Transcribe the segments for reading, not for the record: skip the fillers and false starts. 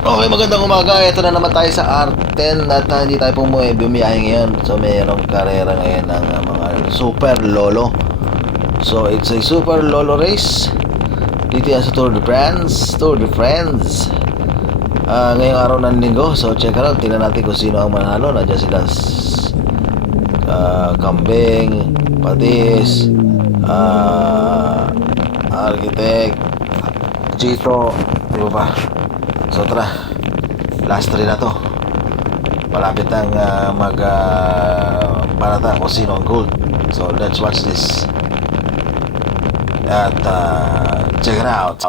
Okay, magandang umaga. Ito na naman tayo sa R10 at hindi tayo bumiyahe ngayon. So, mayroong karera ngayon ng mga Super Lolo. So, it's a Super Lolo race. Dito yan sa Tour de France. Ngayong araw ng linggo. So, check it out. Tingnan natin kung sino ang manalo. Nandiyan sila Kambing, Patis, Architect, Chito, di ba ba? So tara, last 3 na to. Malapit ang panata kung sino ang gold. So let's watch this. At check it out.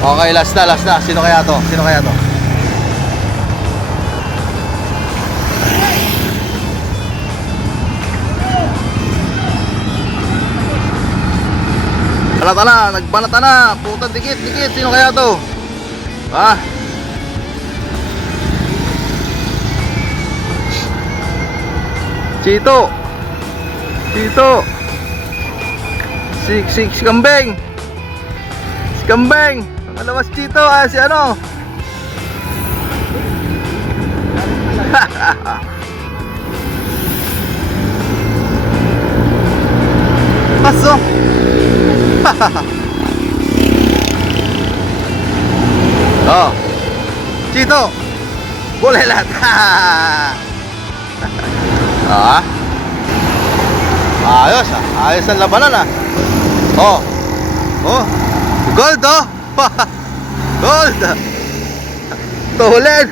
Okay, last na. Sino kaya to? Nagbanata na. Puta, dikit. Sino kaya to? Ha? Chito. Si Kambing. Alawas Chito, si ano? Paso. Oh. Chito. Boleh lahat. Ah. Ayos ang labanan ah. Oh. Gold oh. Gold. Tulen.